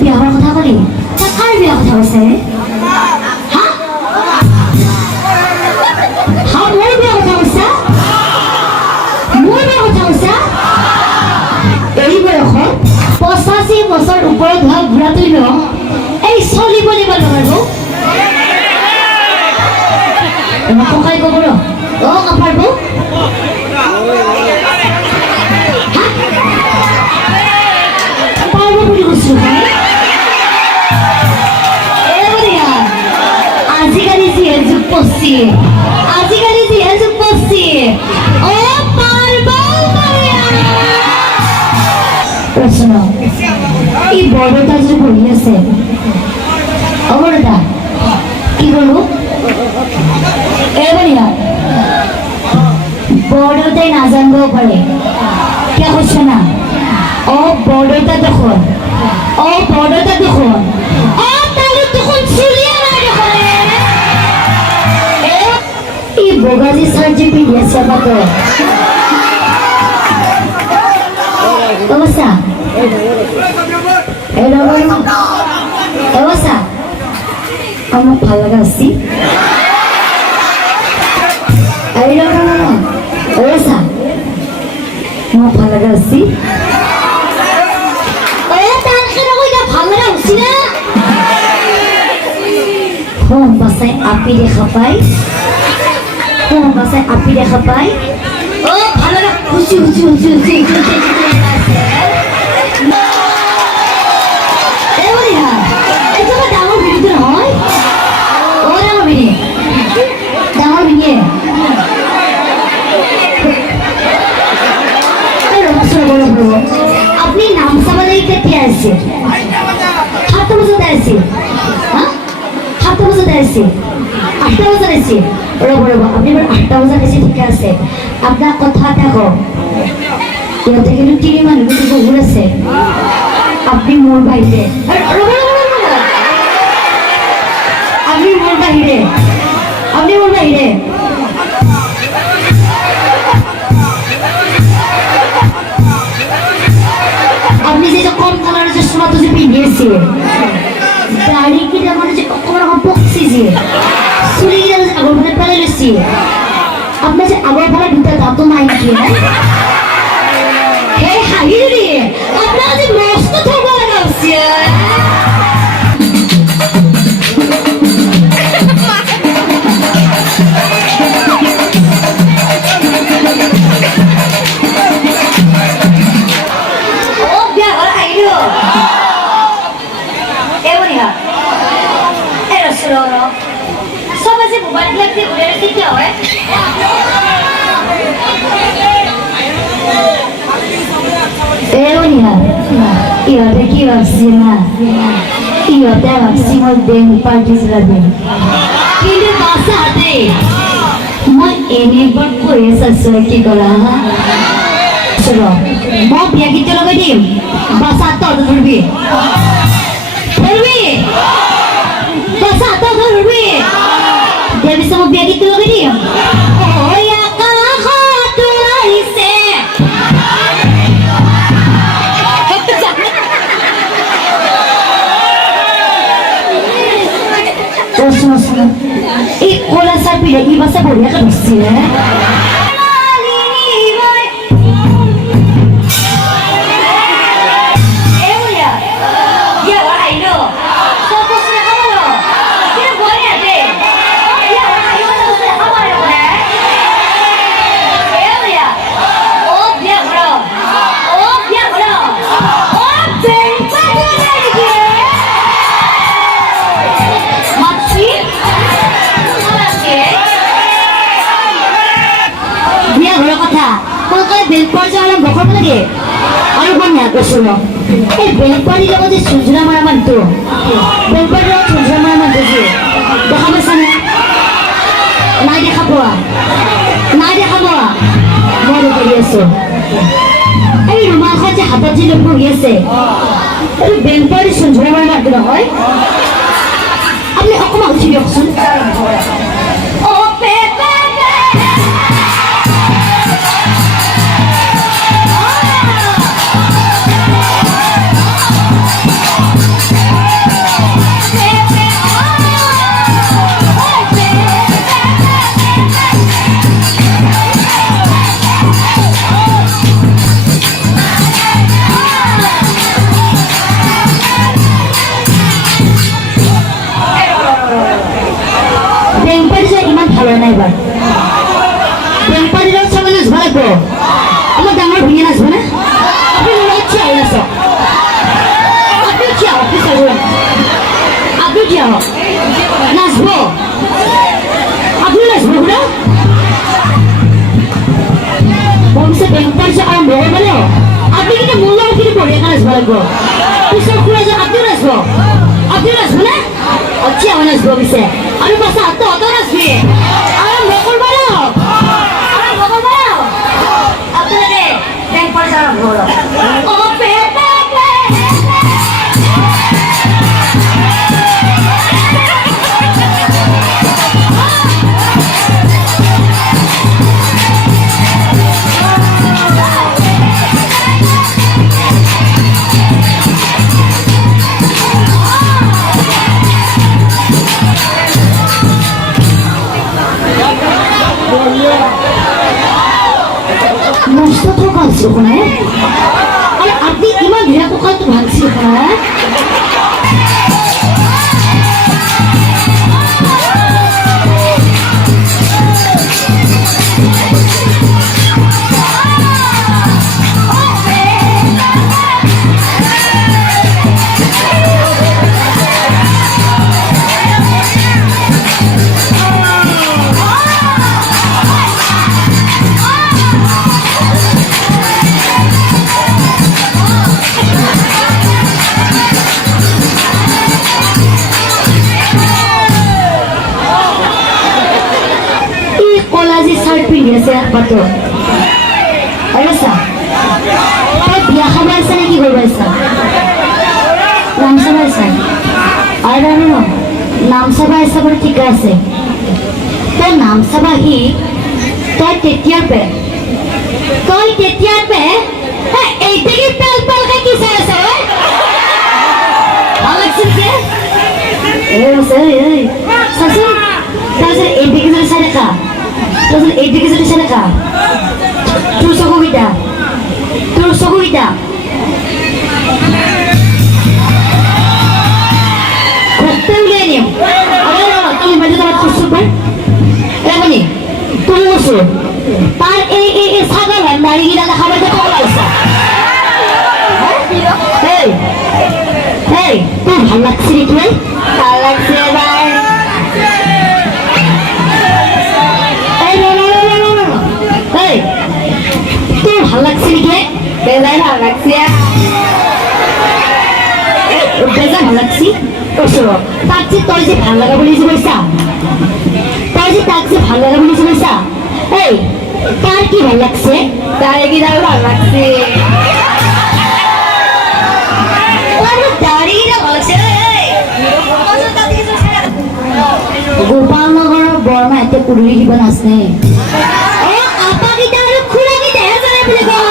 বিয়াৰ কথা ক'লি তাক কাৰ বিয়াৰ কথা কৈছে হা হা মোৰ বিয়াৰ কথা কৈছা মোৰ বিয়াৰ কথা কৈছা এই বয়সত 85 বছৰ ওপৰত হোৱা বুঢ়াটোই ন এই চলিব লাগিব নোৱাৰো ককাই ক'ব ৰ কাপাৰব পাৰব বুলি কৈছো আজিকালি যিহে যুগ পচি অ পাৰব প্ৰশ্ন এই বৰদেউতা যদি বহি আছে অ বৰদেউতা কি করবো এবারিয়া বড়দেউতাই না জানবও পারে কে হচ্ছে না ও বড়দেউতা তখন ও বড়দেউতা তখন ও তাহলে তখন চুলিয়ে না যখন এই বগাজি স্যার যে পিডিয়েছে কত অবস্থা অবস্থা আমার ভালো লাগা আসছি এই না অবস্থা আমার ভালো লাগা আসছি বাসায় আপি দেখা পাই বাসায় আপি দেখা পাই ও ভালো লাগা খুশি খুশি খুশি খুশি আপনি নাম সাবালাই কেটে আছে 7 বছর আছে হ্যাঁ 7 বছর আছে 8 বছর আছে রব আপনি 8 বছর আছে ঠিক আছে আপনার কথা থাকো ইয়াতে কিন্তু তিনি মানুষ কিন্তু বহুত আছে আপনি মোর বাইরে আপনি মোর বাইরে আপনি যে কম কালারের যে সোনা তো যে পিনিয়েছে দাড়ি কি যেমন যে কোন রকম পক্ষি যে চুলি যে আগর ফেলে ফেলে লেছি আপনার যে আগর ফেলে দুটা দাঁত নাই কি হে হাইরে আপনার যে মস্ত থাকবা লাগাচ্ছে ইহতে কি ভাবছি না ইহতে ভাবছি মই বেং পার্টি চলাবে কিন্তু বাসাতে মই এনেবোৰ কৈ আছো কি কৰা মই বিয়া গীত লগাই দিম বাসাত তত ধরবি বাসাত তত ধরবি দেবী সম বিয়া গীত লগাই দিম এই কোলা সাপিলে কি বাসা বড়িয়া কাটছে এই বেলপাড়ির লগত সুজনা মারা মানতো বেলপাড়ির লগত সুজনা মারা মানতো যে দেখা পাইছা না নাই দেখা পোৱা মই কৰি আছো এই ৰুমালখন যে হাতত যে পৰি আছে এই বেলপাড়িৰ সুজনা মাৰা মানতো নহয় আপুনি অকণমান উঠি দিয়কচোন পিছত আৰম্ভ কৰিব লাগিব আপুনি কিন্তু মোৰ লগত কিন্তু বঢ়িয়াকৈ নাচিব লাগিব পিছত খুৰাই যে আপুনিও নাচিব নে আচ্ছা মই নাচিব পিছে আৰু পাছে হাতটো অত নাচবি আৰম্ভ কৰিব লাগিব আপোনালোকে বেংক পইচা আৰম্ভ কৰক নষ্ট থকা আছো শুনে আৰু আপুনি ইমান ধুনীয়া কঁকালটো ভাঙিছিল শুনে আছে পাতো আৰু চা তই বিয়া খাব আছে নে কি কৰিব আছে নাম চাব আছে আৰু নাম চাব আছে বাৰু ঠিক আছে তই নাম চাব আহি তই তেতিয়াৰ পে এইদিকে পেল পেলকে কি চাই আছে ভাল লাগছে চাচোন তাৰপিছত এইদিকে যদি চাই দেখা terus এইদিকে যদি চাই দেখা তোৰ চকুকেইটা ঘৰতে উলিয়াই নিম তুমি বাইদেউ তোমার করছো এমনি তুমি করছো তার এই ছাগল দাঁড়িয়ে খাবার দেখা লাগছে তোর ভাল লাগছে রে তুই ভাল লাগছে ভাই তোর ভাল লাগছে নাকি বেজায় ভাল লাগছে বেজায় ভাল লাগছি তাক যে তই যে ভাল লাগা বলি যে কইছা তাই যে তাক যে ভাল লাগা বলি যে কইছা এই তার কি ভাল লাগছে তার কি ভাল লাগছে গোপালনগৰৰ বৰমা এতে কুৰুলি দিব নাচনে আপাকেইটা আৰু খুৰাকেইটাহে জানে বুলি কয়